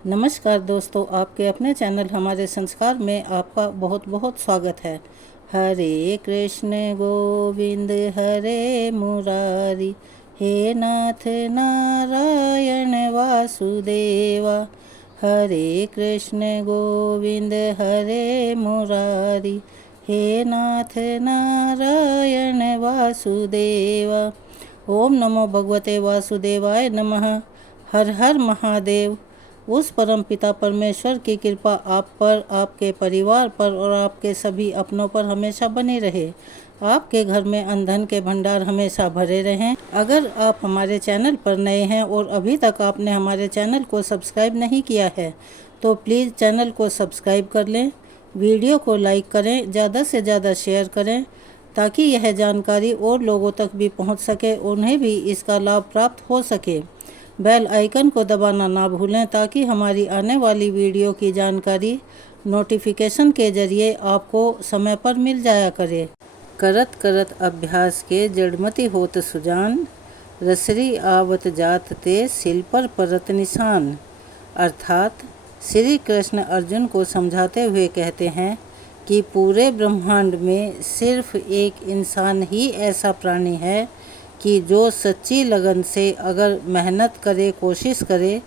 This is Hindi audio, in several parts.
नमस्कार दोस्तों, आपके अपने चैनल हमारे संस्कार में आपका बहुत बहुत स्वागत है। हरे कृष्ण गोविंद हरे मुरारी, हे नाथ नारायण वासुदेवा। हरे कृष्ण गोविंद हरे मुरारी, हे नाथ नारायण वासुदेवा। ओम नमो भगवते वासुदेवाय नमः। हर हर महादेव। उस परम पिता परमेश्वर की कृपा आप पर, आपके परिवार पर और आपके सभी अपनों पर हमेशा बनी रहे। आपके घर में अन्न के भंडार हमेशा भरे रहें। अगर आप हमारे चैनल पर नए हैं और अभी तक आपने हमारे चैनल को सब्सक्राइब नहीं किया है तो प्लीज़ चैनल को सब्सक्राइब कर लें। वीडियो को लाइक करें, ज़्यादा से ज़्यादा शेयर करें ताकि यह जानकारी और लोगों तक भी पहुंच सके, उन्हें भी इसका लाभ प्राप्त हो सके। बेल आइकन को दबाना ना भूलें ताकि हमारी आने वाली वीडियो की जानकारी नोटिफिकेशन के जरिए आपको समय पर मिल जाया करे। करत करत अभ्यास के जड़मति होत सुजान, रसरी आवत जात ते सिल पर परत निशान। अर्थात श्री कृष्ण अर्जुन को समझाते हुए कहते हैं कि पूरे ब्रह्मांड में सिर्फ एक इंसान ही ऐसा प्राणी है कि जो सच्ची लगन से अगर मेहनत करे, कोशिश करे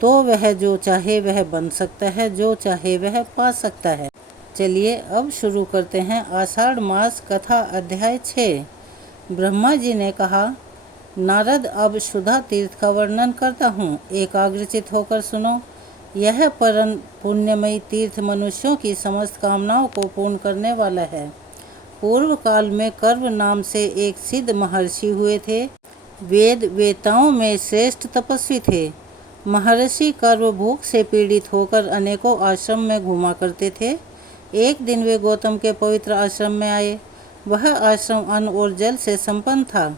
तो वह जो चाहे वह बन सकता है, जो चाहे वह पा सकता है। चलिए अब शुरू करते हैं आषाढ़ मास कथा अध्याय 6। ब्रह्मा जी ने कहा, नारद अब शुद्धा तीर्थ का वर्णन करता हूँ, एकाग्रचित होकर सुनो। यह परम पुण्यमयी तीर्थ मनुष्यों की समस्त कामनाओं को पूर्ण करने वाला है। पूर्व काल में कर्व नाम से एक सिद्ध महर्षि हुए थे। वेद वेताओं में श्रेष्ठ तपस्वी थे। महर्षि कर्व भूख से पीड़ित होकर अनेकों आश्रम में घूमा करते थे। एक दिन वे गौतम के पवित्र आश्रम में आए। वह आश्रम अन्न और जल से संपन्न था।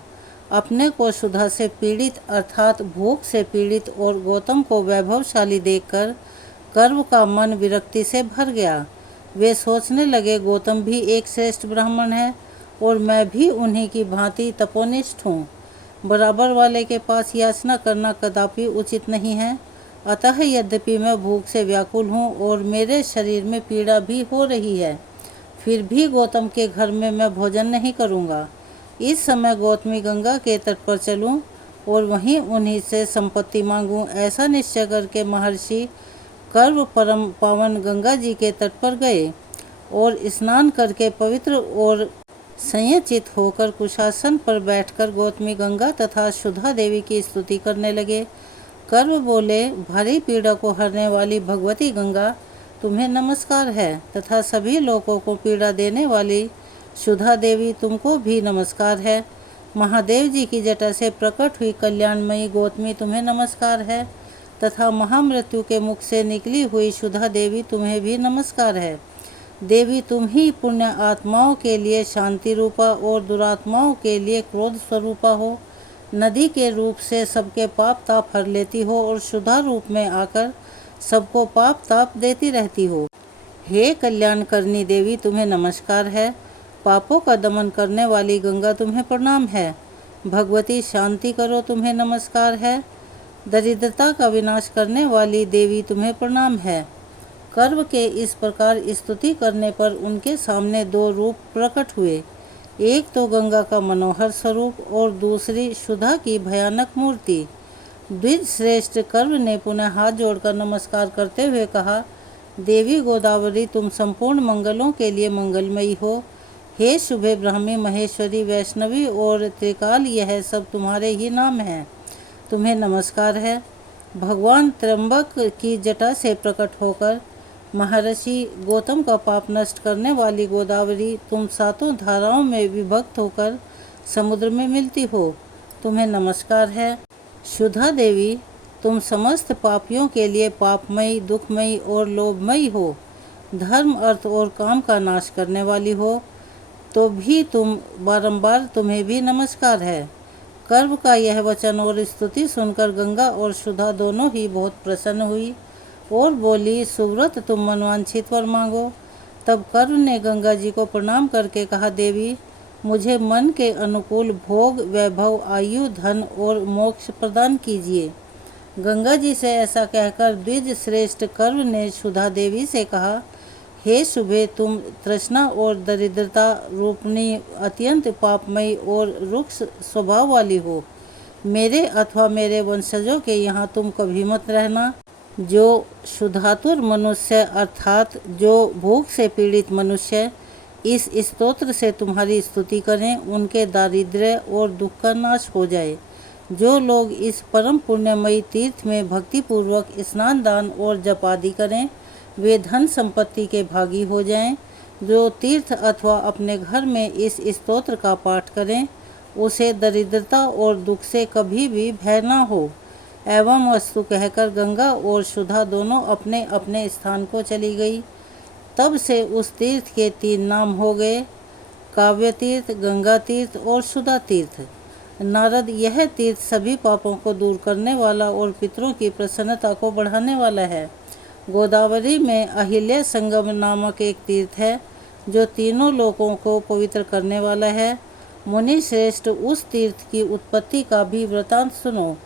अपने को क्षुधा से पीड़ित अर्थात भूख से पीड़ित और गौतम को वैभवशाली देखकर कर्व का मन विरक्ति से भर गया। वे सोचने लगे, गौतम भी एक श्रेष्ठ ब्राह्मण है और मैं भी उन्हीं की भांति तपोनिष्ठ हूँ। बराबर वाले के पास याचना करना कदापि उचित नहीं है। अतः यद्यपि मैं भूख से व्याकुल हूँ और मेरे शरीर में पीड़ा भी हो रही है, फिर भी गौतम के घर में मैं भोजन नहीं करूँगा। इस समय गौतमी गंगा के तट पर चलूँ और वहीं उन्हीं से संपत्ति मांगूँ, ऐसा निश्चय करके महर्षि कर्व परम पावन गंगा जी के तट पर गए और स्नान करके पवित्र और संयचित होकर कुशासन पर बैठकर गौतमी गंगा तथा शुद्धा देवी की स्तुति करने लगे। कर्व बोले, भारी पीड़ा को हरने वाली भगवती गंगा तुम्हें नमस्कार है तथा सभी लोगों को पीड़ा देने वाली शुद्धा देवी तुमको भी नमस्कार है। महादेव जी की जटा से प्रकट हुई कल्याणमयी गौतमी तुम्हें नमस्कार है तथा महामृत्यु के मुख से निकली हुई शुद्धा देवी तुम्हें भी नमस्कार है। देवी तुम ही पुण्य आत्माओं के लिए शांति रूपा और दुरात्माओं के लिए क्रोध स्वरूपा हो। नदी के रूप से सबके पाप ताप हर लेती हो और शुद्धा रूप में आकर सबको पाप ताप देती रहती हो। हे कल्याण करनी देवी तुम्हें नमस्कार है। पापों का दमन करने वाली गंगा तुम्हें प्रणाम है। भगवती शांति करो तुम्हें नमस्कार है। दरिद्रता का विनाश करने वाली देवी तुम्हें प्रणाम है। कर्व के इस प्रकार स्तुति करने पर उनके सामने दो रूप प्रकट हुए। एक तो गंगा का मनोहर स्वरूप और दूसरी शुद्धा की भयानक मूर्ति। द्विज श्रेष्ठ कर्व ने पुनः हाथ जोड़कर नमस्कार करते हुए कहा, देवी गोदावरी तुम संपूर्ण मंगलों के लिए मंगलमयी हो। हे शुभे ब्राह्मी महेश्वरी वैष्णवी और त्रिकाल, यह सब तुम्हारे ही नाम हैं, तुम्हें नमस्कार है। भगवान त्र्यंबक की जटा से प्रकट होकर महर्षि गौतम का पाप नष्ट करने वाली गोदावरी तुम सातों धाराओं में विभक्त होकर समुद्र में मिलती हो, तुम्हें नमस्कार है। शुद्धा देवी तुम समस्त पापियों के लिए पापमयी, दुखमयी और लोभमयी हो। धर्म, अर्थ और काम का नाश करने वाली हो, तो भी तुम बारंबार तुम्हें भी नमस्कार है। कर्व का यह वचन और स्तुति सुनकर गंगा और शुद्धा दोनों ही बहुत प्रसन्न हुई और बोली, सुव्रत तुम मनवांछित वर मांगो। तब कर्व ने गंगा जी को प्रणाम करके कहा, देवी मुझे मन के अनुकूल भोग, वैभव, आयु, धन और मोक्ष प्रदान कीजिए। गंगा जी से ऐसा कहकर द्विज श्रेष्ठ कर्व ने सुधा देवी से कहा, हे शुभे, तुम तृष्णा और दरिद्रता रूपणी अत्यंत पापमयी और रुक्ष स्वभाव वाली हो। मेरे अथवा मेरे वंशजों के यहाँ तुम कभी मत रहना। जो शुद्धातुर मनुष्य अर्थात जो भूख से पीड़ित मनुष्य इस स्तोत्र से तुम्हारी स्तुति करें, उनके दारिद्र्य और दुख का नाश हो जाए। जो लोग इस परम पुण्यमयी तीर्थ में भक्तिपूर्वक स्नान दान और जप आदि करें, वे धन संपत्ति के भागी हो जाएं। जो तीर्थ अथवा अपने घर में इस स्तोत्र का पाठ करें, उसे दरिद्रता और दुख से कभी भी भय न हो। एवं वस्तु कहकर गंगा और सुधा दोनों अपने अपने स्थान को चली गई। तब से उस तीर्थ के 3 नाम हो गए, काव्य तीर्थ, गंगा तीर्थ और सुधा तीर्थ। नारद, यह तीर्थ सभी पापों को दूर करने वाला और पितरों की प्रसन्नता को बढ़ाने वाला है। गोदावरी में अहिल्या संगम नामक एक तीर्थ है, जो तीनों लोकों को पवित्र करने वाला है। मुनि श्रेष्ठ, उस तीर्थ की उत्पत्ति का भी वृतांत सुनो।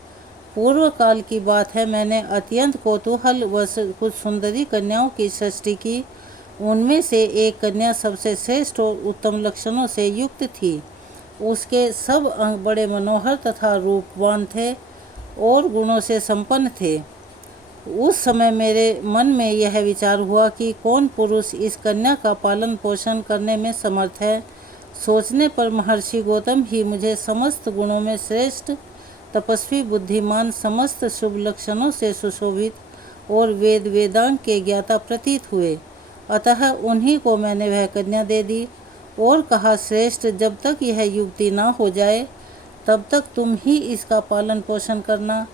पूर्व काल की बात है, मैंने अत्यंत कौतूहलवश कुछ सुंदरी कन्याओं की सृष्टि की। उनमें से एक कन्या सबसे श्रेष्ठ और उत्तम लक्षणों से युक्त थी। उसके सब अंग बड़े मनोहर तथा रूपवान थे और गुणों से संपन्न थे। उस समय मेरे मन में यह विचार हुआ कि कौन पुरुष इस कन्या का पालन पोषण करने में समर्थ है। सोचने पर महर्षि गौतम ही मुझे समस्त गुणों में श्रेष्ठ, तपस्वी, बुद्धिमान, समस्त शुभ लक्षणों से सुशोभित और वेद वेदांग के ज्ञाता प्रतीत हुए। अतः उन्हीं को मैंने वह कन्या दे दी और कहा, श्रेष्ठ, जब तक यह युवती ना हो जाए तब तक तुम ही इसका पालन पोषण करना।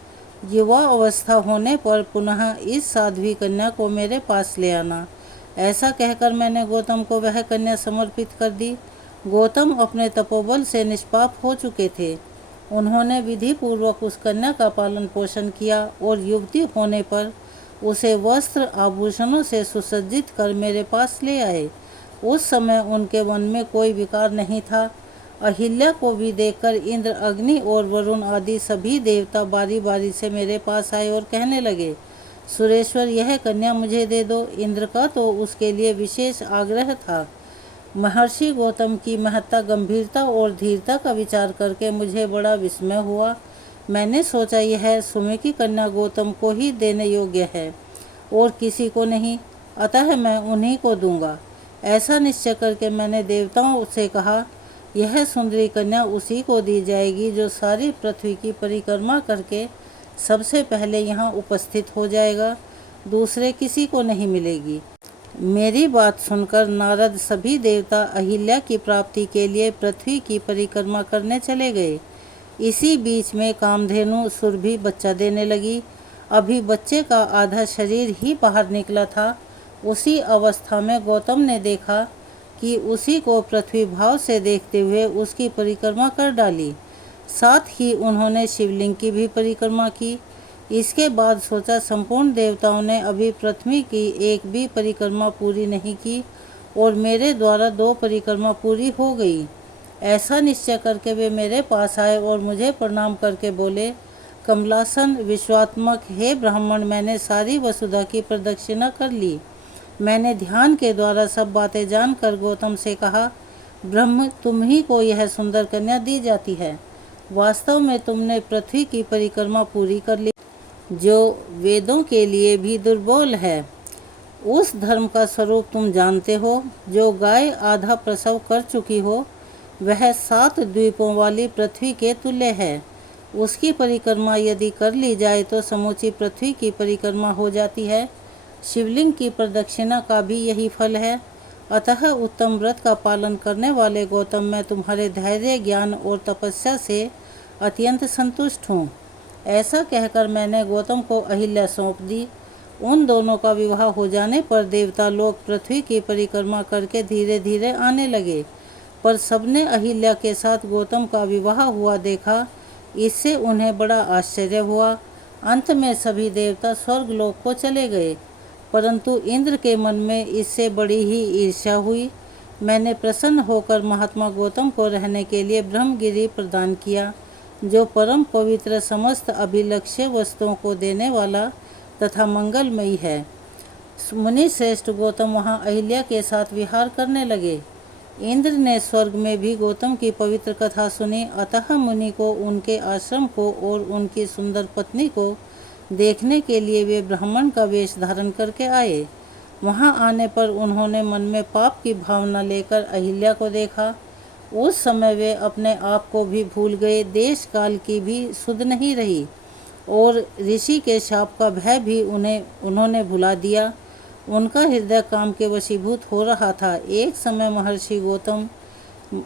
युवा अवस्था होने पर पुनः इस साध्वी कन्या को मेरे पास ले आना। ऐसा कहकर मैंने गौतम को वह कन्या समर्पित कर दी। गौतम अपने तपोबल से निष्पाप हो चुके थे। उन्होंने विधि पूर्वक उस कन्या का पालन पोषण किया और युवती होने पर उसे वस्त्र आभूषणों से सुसज्जित कर मेरे पास ले आए। उस समय उनके मन में कोई विकार नहीं था। अहिल्या को भी देखकर इंद्र, अग्नि और वरुण आदि सभी देवता बारी बारी से मेरे पास आए और कहने लगे, सुरेश्वर, यह कन्या मुझे दे दो। इंद्र का तो उसके लिए विशेष आग्रह था। महर्षि गौतम की महत्ता, गंभीरता और धीरता का विचार करके मुझे बड़ा विस्मय हुआ। मैंने सोचा, यह सुमे की कन्या गौतम को ही देने योग्य है और किसी को नहीं, अतः मैं उन्हीं को दूंगा। ऐसा निश्चय करके मैंने देवताओं से कहा, यह सुंदरी कन्या उसी को दी जाएगी जो सारी पृथ्वी की परिक्रमा करके सबसे पहले यहाँ उपस्थित हो जाएगा। दूसरे किसी को नहीं मिलेगी। मेरी बात सुनकर नारद सभी देवता अहिल्या की प्राप्ति के लिए पृथ्वी की परिक्रमा करने चले गए। इसी बीच में कामधेनु सुरभि बच्चा देने लगी। अभी बच्चे का आधा शरीर ही बाहर निकला था। उसी अवस्था में गौतम ने देखा कि उसी को पृथ्वी भाव से देखते हुए उसकी परिक्रमा कर डाली। साथ ही उन्होंने शिवलिंग की भी परिक्रमा की। इसके बाद सोचा, संपूर्ण देवताओं ने अभी पृथ्वी की एक भी परिक्रमा पूरी नहीं की और मेरे द्वारा 2 परिक्रमा पूरी हो गई। ऐसा निश्चय करके वे मेरे पास आए और मुझे प्रणाम करके बोले, कमलासन विश्वात्मक, हे ब्राह्मण, मैंने सारी वसुधा की प्रदक्षिणा कर ली। मैंने ध्यान के द्वारा सब बातें जानकर गौतम से कहा, ब्रह्म, तुम ही को यह सुंदर कन्या दी जाती है। वास्तव में तुमने पृथ्वी की परिक्रमा पूरी कर ली, जो वेदों के लिए भी दुर्बल है। उस धर्म का स्वरूप तुम जानते हो। जो गाय आधा प्रसव कर चुकी हो, वह 7 द्वीपों वाली पृथ्वी के तुल्य है। उसकी परिक्रमा यदि कर ली जाए तो समूची पृथ्वी की परिक्रमा हो जाती है। शिवलिंग की प्रदक्षिणा का भी यही फल है। अतः उत्तम व्रत का पालन करने वाले गौतम, मैं तुम्हारे धैर्य, ज्ञान और तपस्या से अत्यंत संतुष्ट हूँ। ऐसा कहकर मैंने गौतम को अहिल्या सौंप दी। उन दोनों का विवाह हो जाने पर देवता लोग पृथ्वी की परिक्रमा करके धीरे धीरे आने लगे, पर सबने अहिल्या के साथ गौतम का विवाह हुआ देखा। इससे उन्हें बड़ा आश्चर्य हुआ। अंत में सभी देवता स्वर्गलोक को चले गए, परंतु इंद्र के मन में इससे बड़ी ही ईर्ष्या हुई। मैंने प्रसन्न होकर महात्मा गौतम को रहने के लिए ब्रह्मगिरि प्रदान किया। जो परम पवित्र समस्त अभिलक्ष्य वस्तुओं को देने वाला तथा मंगलमयी है। मुनि श्रेष्ठ गौतम वहाँ अहिल्या के साथ विहार करने लगे। इंद्र ने स्वर्ग में भी गौतम की पवित्र कथा सुनी, अतः मुनि को उनके आश्रम को और उनकी सुंदर पत्नी को देखने के लिए वे ब्राह्मण का वेश धारण करके आए। वहाँ आने पर उन्होंने मन में पाप की भावना लेकर अहिल्या को देखा। उस समय वे अपने आप को भी भूल गए, देश काल की भी सुध नहीं रही और ऋषि के शाप का भय भी उन्होंने भुला दिया। उनका हृदय काम के वशीभूत हो रहा था। एक समय महर्षि गौतम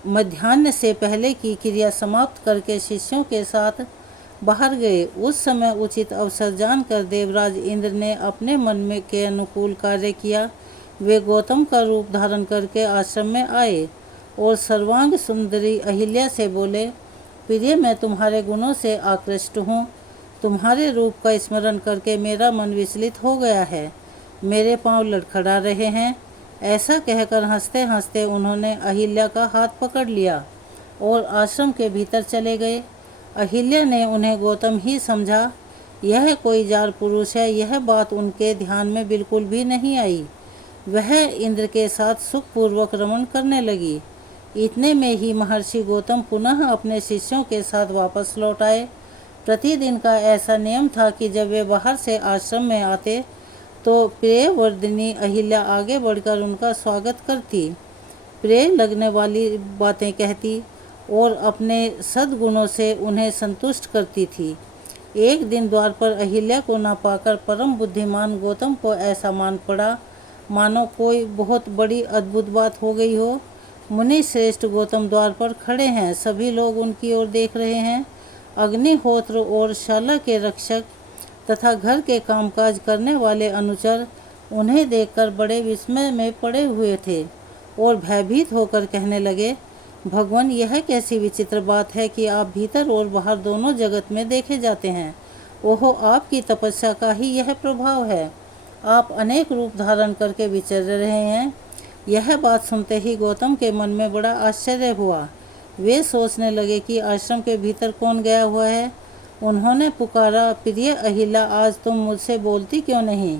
मध्याह्न से पहले की क्रिया समाप्त करके शिष्यों के साथ बाहर गए। उस समय उचित अवसर जानकर देवराज इंद्र ने अपने मन में के अनुकूल कार्य किया। वे गौतम का रूप धारण करके आश्रम में आए और सर्वांग सुंदरी अहिल्या से बोले, प्रिय, मैं तुम्हारे गुणों से आकृष्ट हूँ। तुम्हारे रूप का स्मरण करके मेरा मन विचलित हो गया है, मेरे पांव लड़खड़ा रहे हैं। ऐसा कहकर हंसते हंसते उन्होंने अहिल्या का हाथ पकड़ लिया और आश्रम के भीतर चले गए। अहिल्या ने उन्हें गौतम ही समझा, यह कोई जार पुरुष है। यह बात उनके ध्यान में बिल्कुल भी नहीं आई। वह इंद्र के साथ सुखपूर्वक रमण करने लगी। इतने में ही महर्षि गौतम पुनः अपने शिष्यों के साथ वापस लौट आए। प्रतिदिन का ऐसा नियम था कि जब वे बाहर से आश्रम में आते तो प्रियवर्धिनी अहिल्या आगे बढ़कर उनका स्वागत करती, प्रिय लगने वाली बातें कहती और अपने सद्गुणों से उन्हें संतुष्ट करती थी। एक दिन द्वार पर अहिल्या को न पाकर परम बुद्धिमान गौतम को ऐसा मान पड़ा मानो कोई बहुत बड़ी अद्भुत बात हो गई हो। मुनि श्रेष्ठ गौतम द्वार पर खड़े हैं, सभी लोग उनकी ओर देख रहे हैं। अग्निहोत्र और शाला के रक्षक तथा घर के कामकाज करने वाले अनुचर उन्हें देखकर बड़े विस्मय में पड़े हुए थे और भयभीत होकर कहने लगे, भगवान, यह कैसी विचित्र बात है कि आप भीतर और बाहर दोनों जगत में देखे जाते हैं। ओहो, आपकी तपस्या का ही यह प्रभाव है। आप अनेक रूप धारण करके विचर रहे हैं। यह बात सुनते ही गौतम के मन में बड़ा आश्चर्य हुआ। वे सोचने लगे कि आश्रम के भीतर कौन गया हुआ है। उन्होंने पुकारा, प्रिय अहिल्या, आज तुम मुझसे बोलती क्यों नहीं?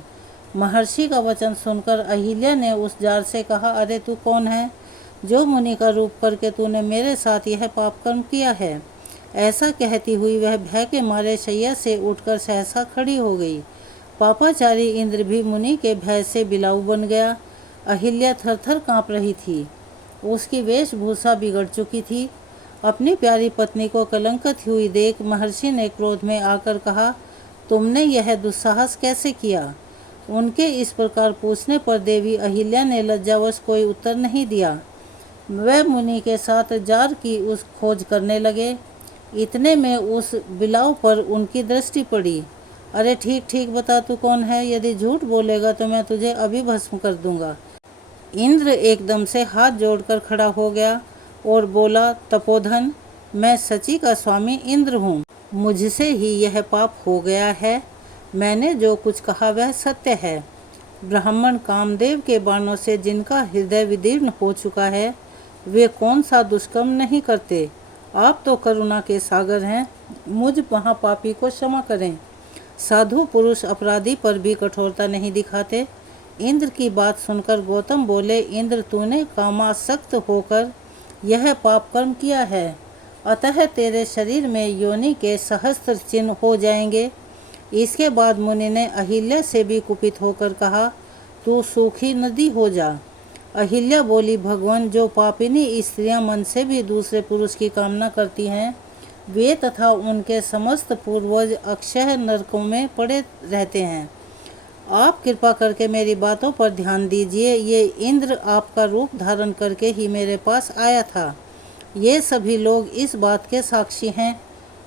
महर्षि का वचन सुनकर अहिल्या ने उस जार से कहा, अरे तू कौन है जो मुनि का रूप करके तूने मेरे साथ यह पाप कर्म किया है? ऐसा कहती हुई वह भय के मारे शैया से उठकर सहसा खड़ी हो गई। पापाचारी इंद्र भी मुनि के भय से बिलाऊ बन गया। अहिल्या थरथर काँप रही थी, उसकी वेशभूषा बिगड़ चुकी थी। अपनी प्यारी पत्नी को कलंकित हुई देख महर्षि ने क्रोध में आकर कहा, तुमने यह दुस्साहस कैसे किया? उनके इस प्रकार पूछने पर देवी अहिल्या ने लज्जावश कोई उत्तर नहीं दिया। वह मुनि के साथ जार की उस खोज करने लगे। इतने में उस बिलाव पर उनकी दृष्टि पड़ी। अरे ठीक ठीक बता, तू कौन है? यदि झूठ बोलेगा तो मैं तुझे अभी भस्म कर दूंगा। इंद्र एकदम से हाथ जोड़कर खड़ा हो गया और बोला, तपोधन, मैं सची का स्वामी इंद्र हूँ। मुझसे ही यह पाप हो गया है। मैंने जो कुछ कहा वह सत्य है। ब्राह्मण कामदेव के बाणों से जिनका हृदय विदीर्ण हो चुका है, वे कौन सा दुष्कर्म नहीं करते। आप तो करुणा के सागर हैं, मुझ महापापी को क्षमा करें। साधु पुरुष अपराधी पर भी कठोरता नहीं दिखाते। इंद्र की बात सुनकर गौतम बोले, इंद्र, तूने कामासक्त होकर यह पाप कर्म किया है, अतः तेरे शरीर में योनि के सहस्त्र चिन्ह हो जाएंगे। इसके बाद मुनि ने अहिल्या से भी कुपित होकर कहा, तू सूखी नदी हो जा। अहिल्या बोली, भगवान, जो पापिनी स्त्रियां मन से भी दूसरे पुरुष की कामना करती हैं, वे तथा उनके समस्त पूर्वज अक्षय नरकों में पड़े रहते हैं। आप कृपा करके मेरी बातों पर ध्यान दीजिए। ये इंद्र आपका रूप धारण करके ही मेरे पास आया था। ये सभी लोग इस बात के साक्षी हैं।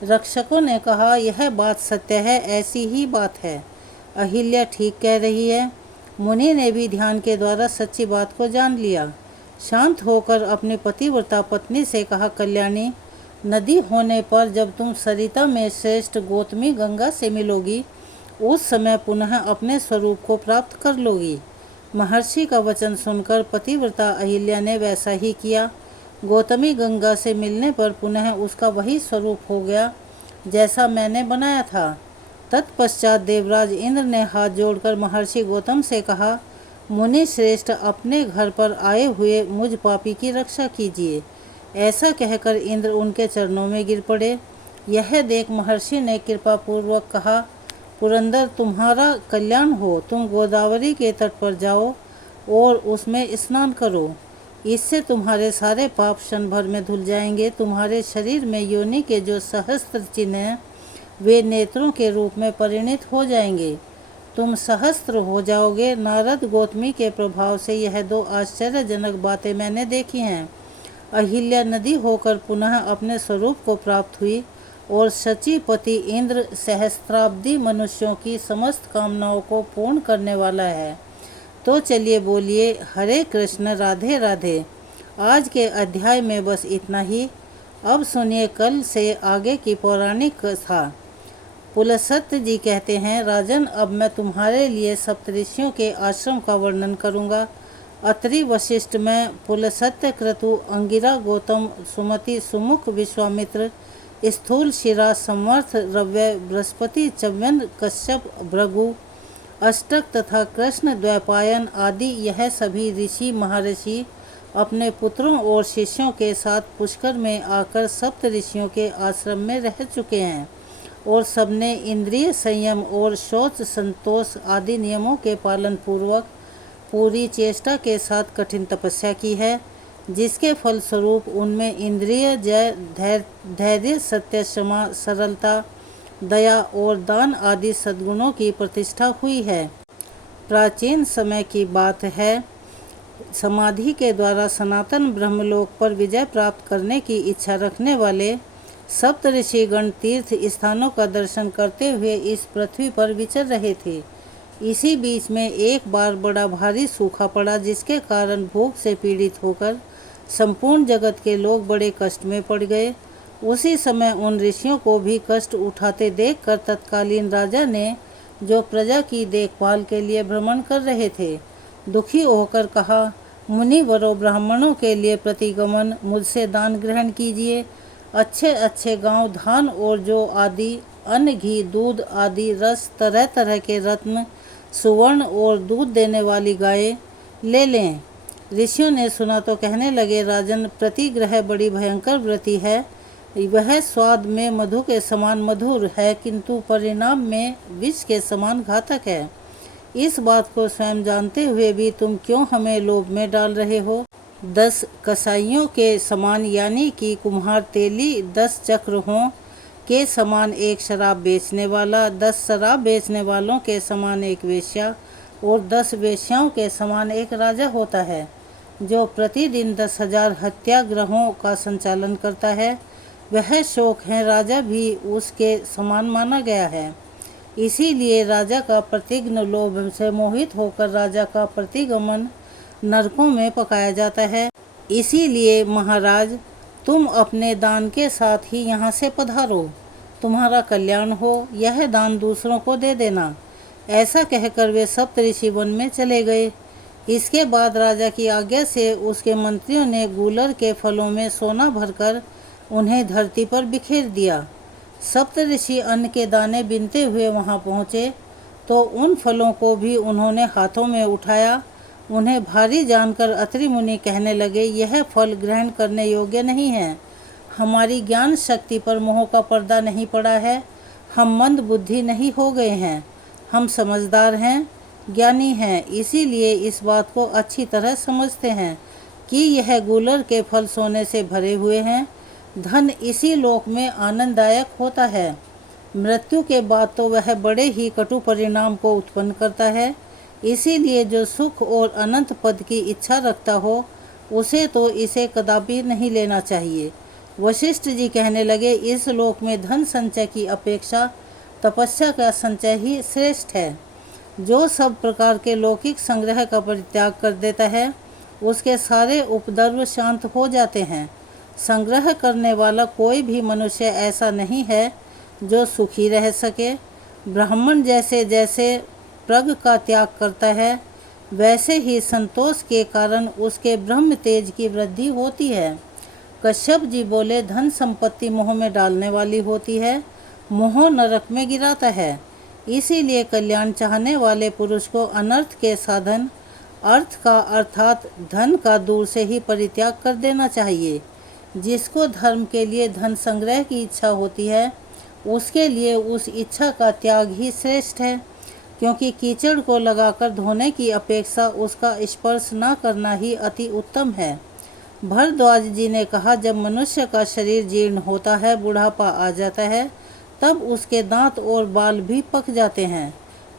रक्षकों ने कहा, यह बात सत्य है, ऐसी ही बात है। अहिल्या ठीक कह रही है। मुनि ने भी ध्यान के द्वारा सच्ची बात को जान लिया। शांत होकर अपनी पतिव्रता पत्नी से कहा, कल्याणी, नदी होने पर जब तुम सरिता में श्रेष्ठ गौतमी गंगा से मिलोगी, उस समय पुनः अपने स्वरूप को प्राप्त कर लोगी। महर्षि का वचन सुनकर पतिव्रता अहिल्या ने वैसा ही किया। गौतमी गंगा से मिलने पर पुनः उसका वही स्वरूप हो गया जैसा मैंने बनाया था। तत्पश्चात देवराज इंद्र ने हाथ जोड़कर महर्षि गौतम से कहा, मुनि श्रेष्ठ, अपने घर पर आए हुए मुझ पापी की रक्षा कीजिए। ऐसा कहकर इंद्र उनके चरणों में गिर पड़े। यह देख महर्षि ने कृपा पूर्वक कहा, पुरंदर, तुम्हारा कल्याण हो। तुम गोदावरी के तट पर जाओ और उसमें स्नान करो। इससे तुम्हारे सारे पाप क्षण भर में धुल जाएंगे। तुम्हारे शरीर में योनि के जो सहस्त्र चिन्ह हैं वे नेत्रों के रूप में परिणित हो जाएंगे। तुम सहस्त्र हो जाओगे। नारद गौतमी के प्रभाव से यह दो आश्चर्यजनक बातें मैंने देखी हैं। अहिल्या नदी होकर पुनः अपने स्वरूप को प्राप्त हुई और शचीपति इंद्र सहस्त्राब्दी मनुष्यों की समस्त कामनाओं को पूर्ण करने वाला है। तो चलिए बोलिए हरे कृष्ण, राधे राधे। आज के अध्याय में बस इतना ही। अब सुनिए कल से आगे की पौराणिक कथा। पुलस्त्य जी कहते हैं, राजन, अब मैं तुम्हारे लिए सप्तऋषियों के आश्रम का वर्णन करूंगा। अत्रि, वशिष्ठ, मैं, पुलस्त्य, क्रतु, अंगिरा, गौतम, सुमति, सुमुख, विश्वामित्र, स्थूल, शिरा, समर्थ, रव्य, बृहस्पति, च्यवन, कश्यप, भृगु, अष्टक तथा कृष्ण द्वैपायन आदि यह सभी ऋषि महर्षि अपने पुत्रों और शिष्यों के साथ पुष्कर में आकर सप्त ऋषियों के आश्रम में रह चुके हैं और सबने इंद्रिय संयम और शौच संतोष आदि नियमों के पालन पूर्वक पूरी चेष्टा के साथ कठिन तपस्या की है, जिसके फलस्वरूप उनमें इंद्रिय जय, धैर्य, सत्य, क्षमा, सरलता, दया और दान आदि सद्गुणों की प्रतिष्ठा हुई है। प्राचीन समय की बात है, समाधि के द्वारा सनातन ब्रह्मलोक पर विजय प्राप्त करने की इच्छा रखने वाले सप्त ऋषिगण तीर्थ स्थानों का दर्शन करते हुए इस पृथ्वी पर विचर रहे थे। इसी बीच में एक बार बड़ा भारी सूखा पड़ा, जिसके कारण भूख से पीड़ित होकर संपूर्ण जगत के लोग बड़े कष्ट में पड़ गए। उसी समय उन ऋषियों को भी कष्ट उठाते देखकर तत्कालीन राजा ने, जो प्रजा की देखभाल के लिए भ्रमण कर रहे थे, दुखी होकर कहा, मुनिवरों, ब्राह्मणों के लिए प्रतिगमन मुझसे दान ग्रहण कीजिए। अच्छे अच्छे गांव, धान और जौ आदि, अन्न, घी, दूध आदि रस, तरह तरह के रत्न, सुवर्ण और दूध देने वाली गायें ले लें। ऋषियों ने सुना तो कहने लगे, राजन, प्रतिग्रह बड़ी भयंकर व्रति है। वह स्वाद में मधु के समान मधुर है, किंतु परिणाम में विष के समान घातक है। इस बात को स्वयं जानते हुए भी तुम क्यों हमें लोभ में डाल रहे हो? 10 कसाइयों के समान, यानी कि कुम्हार तेली 10 चक्र हों के समान एक शराब बेचने वाला, 10 शराब बेचने वालों के समान एक वेश्या और 10 वेश्याओं के समान एक राजा होता है, जो प्रतिदिन 10,000 हत्याग्रहों का संचालन करता है। वह शोक है, राजा भी उसके समान माना गया है। इसीलिए राजा का प्रतिघ्न लोभ से मोहित होकर राजा का प्रतिगमन नरकों में पकाया जाता है। इसीलिए महाराज, तुम अपने दान के साथ ही यहाँ से पधारो, तुम्हारा कल्याण हो। यह दान दूसरों को दे देना। ऐसा कहकर वे सप्त ऋषि वन में चले गए। इसके बाद राजा की आज्ञा से उसके मंत्रियों ने गूलर के फलों में सोना भरकर उन्हें धरती पर बिखेर दिया। सप्त ऋषि अन्न के दाने बीनते हुए वहां पहुँचे तो उन फलों को भी उन्होंने हाथों में उठाया। उन्हें भारी जानकर अत्रि मुनि कहने लगे, यह फल ग्रहण करने योग्य नहीं है। हमारी ज्ञान शक्ति पर मोह का पर्दा नहीं पड़ा है। हम मंद बुद्धि नहीं हो गए हैं। हम समझदार हैं, ज्ञानी हैं, इसीलिए इस बात को अच्छी तरह समझते हैं कि यह गूलर के फल सोने से भरे हुए हैं। धन इसी लोक में आनंददायक होता है। मृत्यु के बाद तो वह बड़े ही कटु परिणाम को उत्पन्न करता है। इसीलिए जो सुख और अनंत पद की इच्छा रखता हो, उसे तो इसे कदापि नहीं लेना चाहिए। वशिष्ठ जी कहने लगे, इस लोक में धन संचय की अपेक्षा तपस्या का संचय ही श्रेष्ठ है। जो सब प्रकार के लौकिक संग्रह का परित्याग कर देता है, उसके सारे उपद्रव शांत हो जाते हैं। संग्रह करने वाला कोई भी मनुष्य ऐसा नहीं है जो सुखी रह सके। ब्राह्मण जैसे जैसे प्रग का त्याग करता है, वैसे ही संतोष के कारण उसके ब्रह्म तेज की वृद्धि होती है। कश्यप जी बोले, धन संपत्ति मोह में डालने वाली होती है, मोह नरक में गिराता है। इसीलिए कल्याण चाहने वाले पुरुष को अनर्थ के साधन अर्थ का अर्थात धन का दूर से ही परित्याग कर देना चाहिए। जिसको धर्म के लिए धन संग्रह की इच्छा होती है, उसके लिए उस इच्छा का त्याग ही श्रेष्ठ है, क्योंकि कीचड़ को लगाकर धोने की अपेक्षा उसका स्पर्श न करना ही अति उत्तम है। भरद्वाज जी ने कहा, जब मनुष्य का शरीर जीर्ण होता है, बुढ़ापा आ जाता है, तब उसके दांत और बाल भी पक जाते हैं,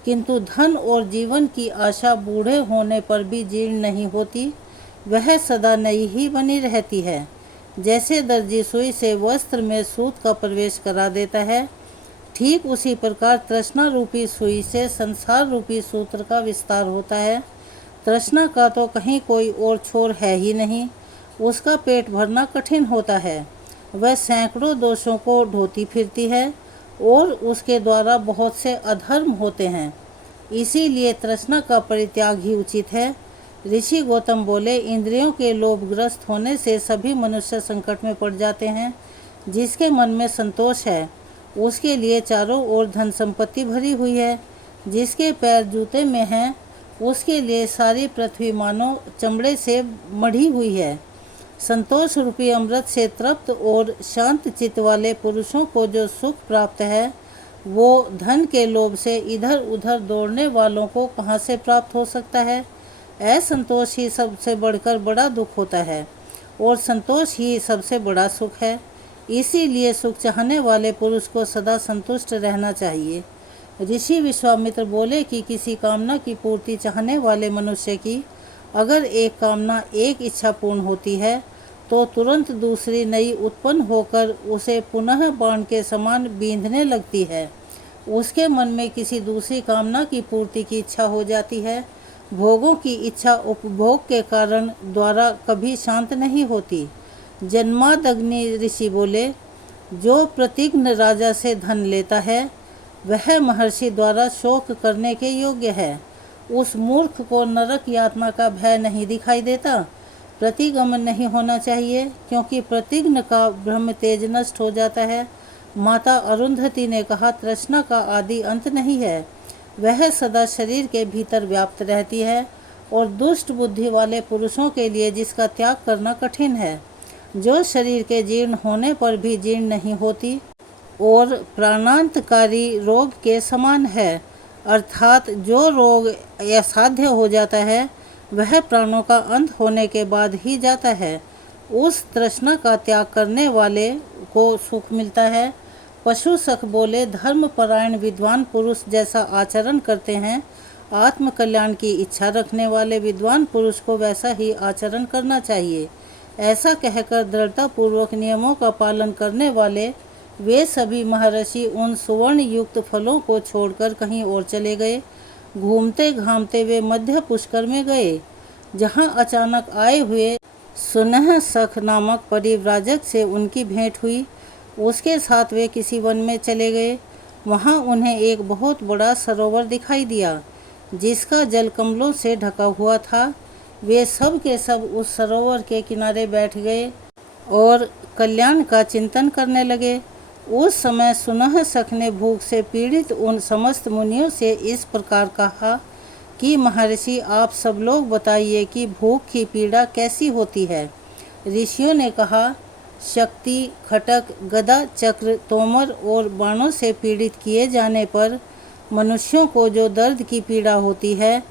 किंतु धन और जीवन की आशा बूढ़े होने पर भी जीर्ण नहीं होती, वह सदा नई ही बनी रहती है। जैसे दर्जी सुई से वस्त्र में सूत का प्रवेश करा देता है, ठीक उसी प्रकार तृष्णा रूपी सुई से संसार रूपी सूत्र का विस्तार होता है। तृष्णा का तो कहीं कोई और छोर है ही नहीं, उसका पेट भरना कठिन होता है। वह सैकड़ों दोषों को ढोती फिरती है और उसके द्वारा बहुत से अधर्म होते हैं। इसीलिए तृष्णा का परित्याग ही उचित है। ऋषि गौतम बोले, इंद्रियों के लोभग्रस्त होने से सभी मनुष्य संकट में पड़ जाते हैं। जिसके मन में संतोष है, उसके लिए चारों ओर धन संपत्ति भरी हुई है। जिसके पैर जूते में हैं, उसके लिए सारी पृथ्वी मानो चमड़े से मढ़ी हुई है। संतोष रूपी अमृत से तृप्त और शांत चित्त वाले पुरुषों को जो सुख प्राप्त है, वो धन के लोभ से इधर उधर दौड़ने वालों को कहाँ से प्राप्त हो सकता है। असंतोष ही सबसे बढ़कर बड़ा दुख होता है और संतोष ही सबसे बड़ा सुख है। इसीलिए सुख चाहने वाले पुरुष को सदा संतुष्ट रहना चाहिए। ऋषि विश्वामित्र बोले कि किसी कामना की पूर्ति चाहने वाले मनुष्य की अगर एक कामना, एक इच्छा पूर्ण होती है, तो तुरंत दूसरी नई उत्पन्न होकर उसे पुनः बाण के समान बींधने लगती है। उसके मन में किसी दूसरी कामना की पूर्ति की इच्छा हो जाती है। भोगों की इच्छा उपभोग के कारण द्वारा कभी शांत नहीं होती। जन्मादग्नि ऋषि बोले, जो प्रतिघ्न राजा से धन लेता है, वह महर्षि द्वारा शोक करने के योग्य है। उस मूर्ख को नरक यातना का भय नहीं दिखाई देता। प्रतिगमन नहीं होना चाहिए, क्योंकि प्रतिघ्न का ब्रह्म तेज नष्ट हो जाता है। माता अरुंधति ने कहा, तृष्णा का आदि अंत नहीं है, वह सदा शरीर के भीतर व्याप्त रहती है और दुष्ट बुद्धि वाले पुरुषों के लिए जिसका त्याग करना कठिन है, जो शरीर के जीर्ण होने पर भी जीर्ण नहीं होती और प्राणांतकारी रोग के समान है। अर्थात जो रोग असाध्य हो जाता है, वह प्राणों का अंत होने के बाद ही जाता है। उस तृष्णा का त्याग करने वाले को सुख मिलता है। पशु सख बोले, धर्मपरायण विद्वान पुरुष जैसा आचरण करते हैं, आत्म कल्याण की इच्छा रखने वाले विद्वान पुरुष को वैसा ही आचरण करना चाहिए। ऐसा कहकर दृढ़तापूर्वक नियमों का पालन करने वाले वे सभी महर्षि उन सुवर्ण युक्त फलों को छोड़कर कहीं और चले गए। घूमते घामते वे मध्य पुष्कर में गए, जहाँ अचानक आए हुए सुनह सख नामक परिव्राजक से उनकी भेंट हुई। उसके साथ वे किसी वन में चले गए। वहाँ उन्हें एक बहुत बड़ा सरोवर दिखाई दिया, जिसका जल कमलों से ढका हुआ था। वे सब के सब उस सरोवर के किनारे बैठ गए और कल्याण का चिंतन करने लगे। उस समय सुनह सख ने भूख से पीड़ित उन समस्त मुनियों से इस प्रकार कहा कि महर्षि, आप सब लोग बताइए कि भूख की पीड़ा कैसी होती है। ऋषियों ने कहा, शक्ति, खटक, गदा, चक्र, तोमर और बाणों से पीड़ित किए जाने पर मनुष्यों को जो दर्द की पीड़ा होती है,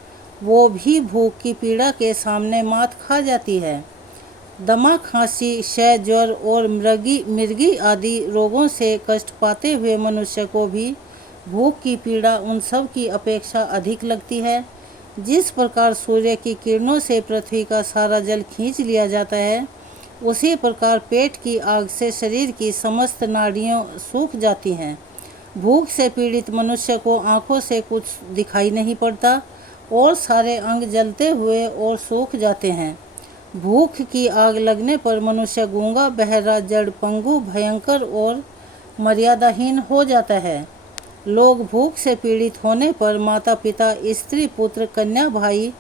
वो भी भूख की पीड़ा के सामने मात खा जाती है। दमा, खांसी, क्षय, ज्वर और मिर्गी आदि रोगों से कष्ट पाते हुए मनुष्य को भी भूख की पीड़ा उन सब की अपेक्षा अधिक लगती है। जिस प्रकार सूर्य की किरणों से पृथ्वी का सारा जल खींच लिया जाता है, उसी प्रकार पेट की आग से शरीर की समस्त नाड़ियाँ सूख जाती हैं। भूख से पीड़ित मनुष्य को आँखों से कुछ दिखाई नहीं पड़ता और सारे अंग जलते हुए और सूख जाते हैं। भूख की आग लगने पर मनुष्य गूंगा, बहरा, जड़, पंगु, भयंकर और मर्यादाहीन हो जाता है। लोग भूख से पीड़ित होने पर माता पिता, स्त्री, पुत्र, कन्या, भाई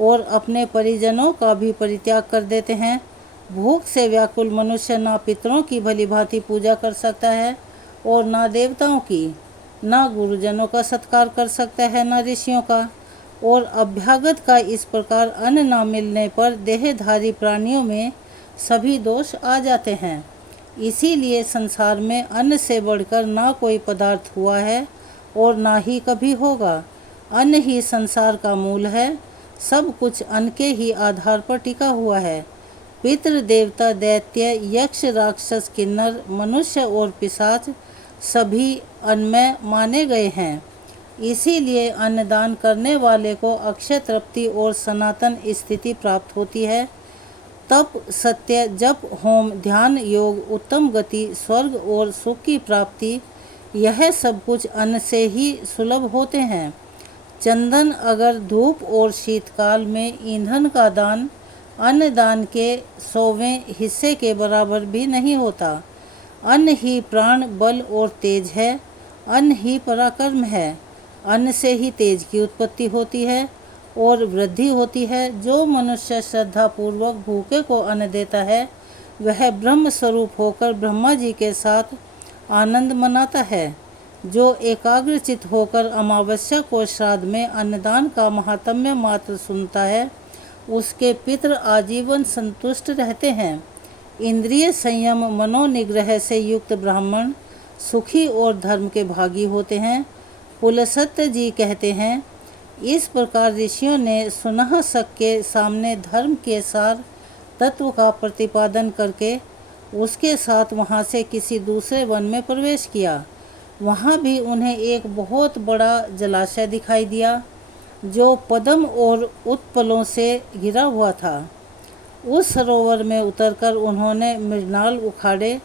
और अपने परिजनों का भी परित्याग कर देते हैं। भूख से व्याकुल मनुष्य ना पितरों की भली भांति पूजा कर सकता है और ना देवताओं की, ना गुरुजनों का सत्कार कर सकता है, ना ऋषियों का। और अभ्यागत का इस प्रकार अन्न न मिलने पर देहधारी प्राणियों में सभी दोष आ जाते हैं। इसीलिए संसार में अन्न से बढ़कर ना कोई पदार्थ हुआ है और ना ही कभी होगा। अन्न ही संसार का मूल है। सब कुछ अन्न के ही आधार पर टिका हुआ है। पितृ देवता दैत्य यक्ष राक्षस किन्नर मनुष्य और पिशाच सभी अन्नमय माने गए हैं। इसीलिए अन्नदान करने वाले को अक्षय तृप्ति और सनातन स्थिति प्राप्त होती है। तप सत्य जप होम ध्यान योग उत्तम गति स्वर्ग और सुख की प्राप्ति, यह सब कुछ अन्न से ही सुलभ होते हैं। चंदन अगर धूप और शीतकाल में ईंधन का दान अन्नदान के 100वें हिस्से के बराबर भी नहीं होता। अन्न ही प्राण बल और तेज है। अन्न ही पराक्रम है। अन्न से ही तेज की उत्पत्ति होती है और वृद्धि होती है। जो मनुष्य श्रद्धा पूर्वक भूखे को अन्न देता है वह ब्रह्म स्वरूप होकर ब्रह्मा जी के साथ आनंद मनाता है। जो एकाग्रचित होकर अमावस्या को श्राद्ध में अन्नदान का महात्म्य मात्र सुनता है उसके पितृ आजीवन संतुष्ट रहते हैं। इंद्रिय संयम मनोनिग्रह से युक्त ब्राह्मण सुखी और धर्म के भागी होते हैं। पुलसत्य जी कहते हैं, इस प्रकार ऋषियों ने सुनह शक के सामने धर्म के सार तत्व का प्रतिपादन करके उसके साथ वहाँ से किसी दूसरे वन में प्रवेश किया। वहाँ भी उन्हें एक बहुत बड़ा जलाशय दिखाई दिया जो पद्म और उत्पलों से घिरा हुआ था। उस सरोवर में उतरकर उन्होंने मृणाल उखाड़े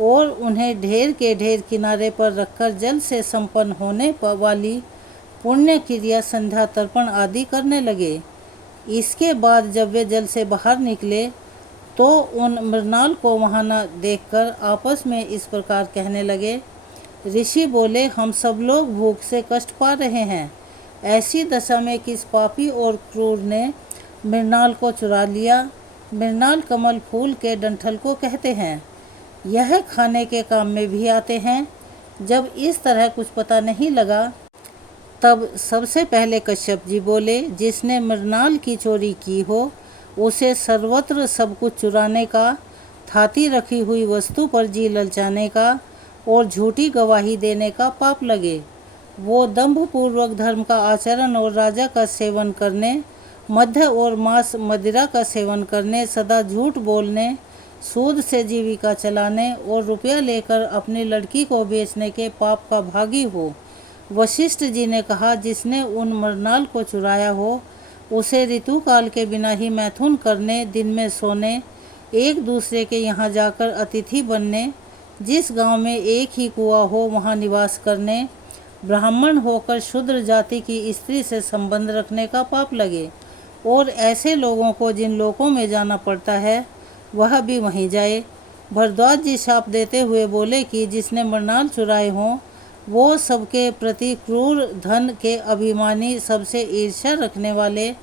और उन्हें ढेर के ढेर किनारे पर रखकर जल से संपन्न होने वाली पुण्य क्रिया संध्या तर्पण आदि करने लगे। इसके बाद जब वे जल से बाहर निकले तो उन मृणाल को वहाँ न देखकर आपस में इस प्रकार कहने लगे, ऋषि बोले, हम सब लोग भूख से कष्ट पा रहे हैं। ऐसी दशा में किस पापी और क्रूर ने मृणाल को चुरा लिया। मृणाल कमल फूल के डंठल को कहते हैं। यह खाने के काम में भी आते हैं। जब इस तरह कुछ पता नहीं लगा तब सबसे पहले कश्यप जी बोले, जिसने मृणाल की चोरी की हो उसे सर्वत्र सब कुछ चुराने का, थाती रखी हुई वस्तु पर जी ललचाने का और झूठी गवाही देने का पाप लगे। वो दंभ पूर्वक धर्म का आचरण और राजा का सेवन करने, मध्य और मांस मदिरा का सेवन करने, सदा झूठ बोलने, सूद से जीविका चलाने और रुपया लेकर अपनी लड़की को बेचने के पाप का भागी हो। वशिष्ठ जी ने कहा, जिसने उन मृणाल को चुराया हो उसे ऋतुकाल के बिना ही मैथुन करने, दिन में सोने, एक दूसरे के यहाँ जाकर अतिथि बनने, जिस गांव में एक ही कुआं हो वहाँ निवास करने, ब्राह्मण होकर शूद्र जाति की स्त्री से संबंध रखने का पाप लगे। और ऐसे लोगों को जिन लोकों में जाना पड़ता है वह भी वहीं जाए। भरद्वाज जी शाप देते हुए बोले कि जिसने मृणाल चुराए हों वो सबके प्रति क्रूर, धन के अभिमानी, सबसे ईर्ष्या रखने वाले,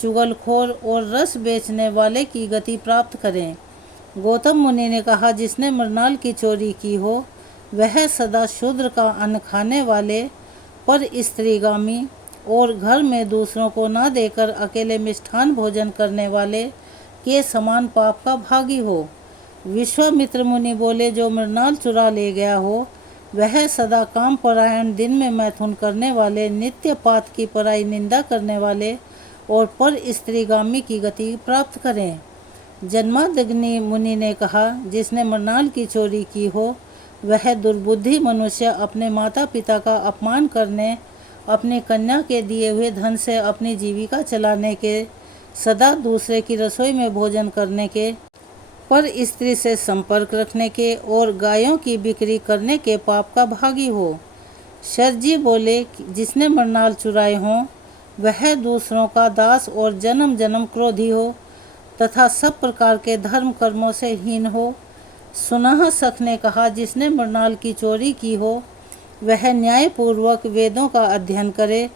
चुगलखोर और रस बेचने वाले की गति प्राप्त करें। गौतम मुनि ने कहा, जिसने मृणाल की चोरी की हो वह सदा शूद्र का अन्न खाने वाले, पर स्त्रीगामी और घर में दूसरों को न देकर अकेले मिष्ठान भोजन करने वाले के समान पाप का भागी हो। विश्वामित्र मुनि बोले, जो मृणाल चुरा ले गया हो वह सदा काम परायण, दिन में मैथुन करने वाले, नित्य पात की पराई निंदा करने वाले और पर स्त्रीगामी की गति प्राप्त करें। जन्मादग्नि मुनि ने कहा, जिसने मृणाल की चोरी की हो वह दुर्बुद्धि मनुष्य अपने माता पिता का अपमान करने, अपनी कन्या के दिए हुए धन से अपनी जीविका चलाने के, सदा दूसरे की रसोई में भोजन करने के, पर स्त्री से संपर्क रखने के और गायों की बिक्री करने के पाप का भागी हो। शरजी बोले, जिसने मृणाल चुराए हों वह दूसरों का दास और जन्म जन्म क्रोधी हो तथा सब प्रकार के धर्म कर्मों से हीन हो। सुनह सख ने कहा, जिसने मृणाल की चोरी की हो वह न्यायपूर्वक वेदों का अध्ययन करे,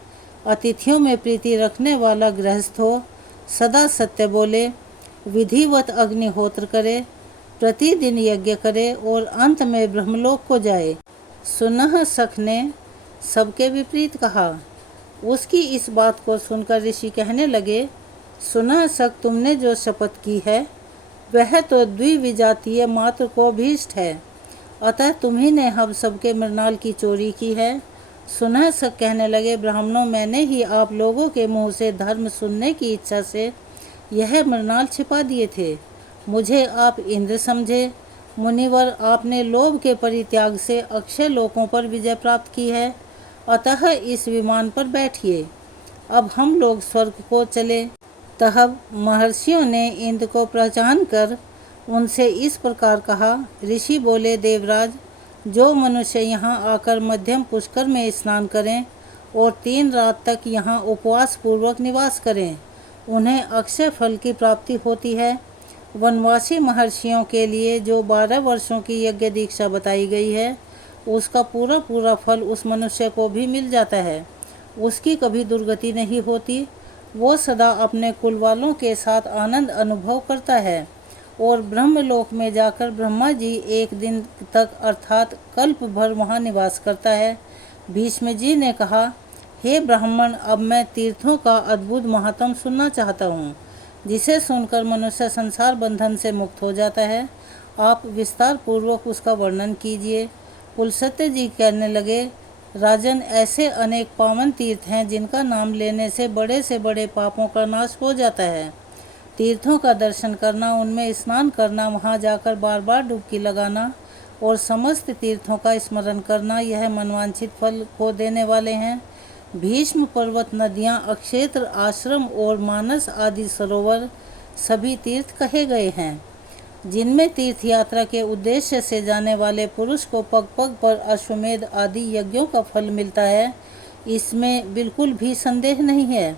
अतिथियों में प्रीति रखने वाला गृहस्थ हो, सदा सत्य बोले, विधिवत अग्निहोत्र करे, प्रतिदिन यज्ञ करे और अंत में ब्रह्मलोक को जाए। सुनह सख ने सबके विपरीत कहा। उसकी इस बात को सुनकर ऋषि कहने लगे, सुनह सख, तुमने जो शपथ की है वह तो द्विविजातीय मात्र को भीष्ट है, अतः तुम्ही ने हम सबके मृणाल की चोरी की है। सुनह सख कहने लगे, ब्राह्मणों, मैंने ही आप लोगों के मुँह से धर्म सुनने की इच्छा से यह मृणाल छिपा दिए थे। मुझे आप इंद्र समझे। मुनिवर, आपने लोभ के परित्याग से अक्षय लोकों पर विजय प्राप्त की है, अतः इस विमान पर बैठिए। अब हम लोग स्वर्ग को चले। तब महर्षियों ने इंद्र को पहचान कर उनसे इस प्रकार कहा। ऋषि बोले, देवराज, जो मनुष्य यहाँ आकर मध्यम पुष्कर में स्नान करें और 3 रात तक यहाँ उपवास पूर्वक निवास करें, उन्हें अक्षय फल की प्राप्ति होती है। वनवासी महर्षियों के लिए जो 12 वर्षों की यज्ञ दीक्षा बताई गई है, उसका पूरा पूरा फल उस मनुष्य को भी मिल जाता है। उसकी कभी दुर्गति नहीं होती। वो सदा अपने कुल वालों के साथ आनंद अनुभव करता है और ब्रह्मलोक में जाकर ब्रह्मा जी 1 दिन तक अर्थात कल्प भर वहाँ निवास करता है। भीष्म जी ने कहा, हे ब्राह्मण, अब मैं तीर्थों का अद्भुत महात्म सुनना चाहता हूँ, जिसे सुनकर मनुष्य संसार बंधन से मुक्त हो जाता है। आप विस्तार पूर्वक उसका वर्णन कीजिए। पुलस्त्य जी कहने लगे, राजन, ऐसे अनेक पावन तीर्थ हैं जिनका नाम लेने से बड़े पापों का नाश हो जाता है। तीर्थों का दर्शन करना, उनमें स्नान करना, वहां जाकर बार बार डुबकी लगाना और समस्त तीर्थों का स्मरण करना, यह मनवांछित फल को देने वाले हैं। भीष्म पर्वत, नदियाँ, अक्षेत्र, आश्रम और मानस आदि सरोवर सभी तीर्थ कहे गए हैं, जिनमें तीर्थ यात्रा के उद्देश्य से जाने वाले पुरुष को पग पग पर अश्वमेध आदि यज्ञों का फल मिलता है, इसमें बिल्कुल भी संदेह नहीं है।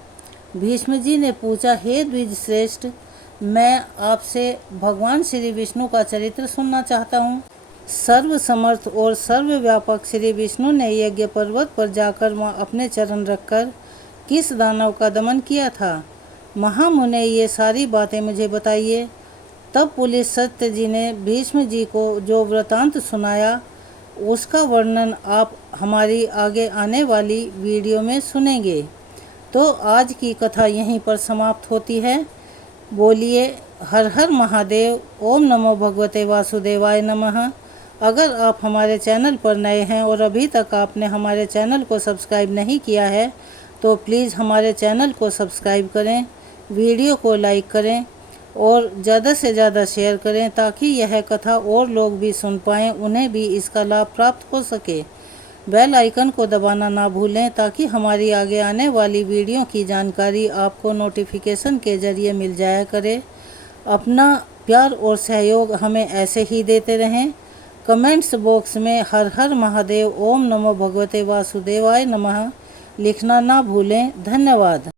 भीष्म जी ने पूछा, हे द्विज श्रेष्ठ, मैं आपसे भगवान श्री विष्णु का चरित्र सुनना चाहता हूँ। सर्व समर्थ और सर्वव्यापक श्री विष्णु ने यज्ञ पर्वत पर जाकर वहाँ अपने चरण रखकर किस दानव का दमन किया था? महामुने, ये सारी बातें मुझे बताइए। तब पुलस्त्य जी ने भीष्म जी को जो वृतांत सुनाया, उसका वर्णन आप हमारी आगे आने वाली वीडियो में सुनेंगे। तो आज की कथा यहीं पर समाप्त होती है। बोलिए हर हर महादेव। ओम नमो भगवते वासुदेवाय नमः। अगर आप हमारे चैनल पर नए हैं और अभी तक आपने हमारे चैनल को सब्सक्राइब नहीं किया है, तो प्लीज़ हमारे चैनल को सब्सक्राइब करें, वीडियो को लाइक करें और ज़्यादा से ज़्यादा शेयर करें, ताकि यह कथा और लोग भी सुन पाएँ, उन्हें भी इसका लाभ प्राप्त हो सके। बेल आइकन को दबाना ना भूलें, ताकि हमारी आगे आने वाली वीडियो की जानकारी आपको नोटिफिकेशन के ज़रिए मिल जाया करे। अपना प्यार और सहयोग हमें ऐसे ही देते रहें। कमेंट्स बॉक्स में हर हर महादेव, ओम नमो भगवते वासुदेवाय नमः लिखना ना भूलें। धन्यवाद।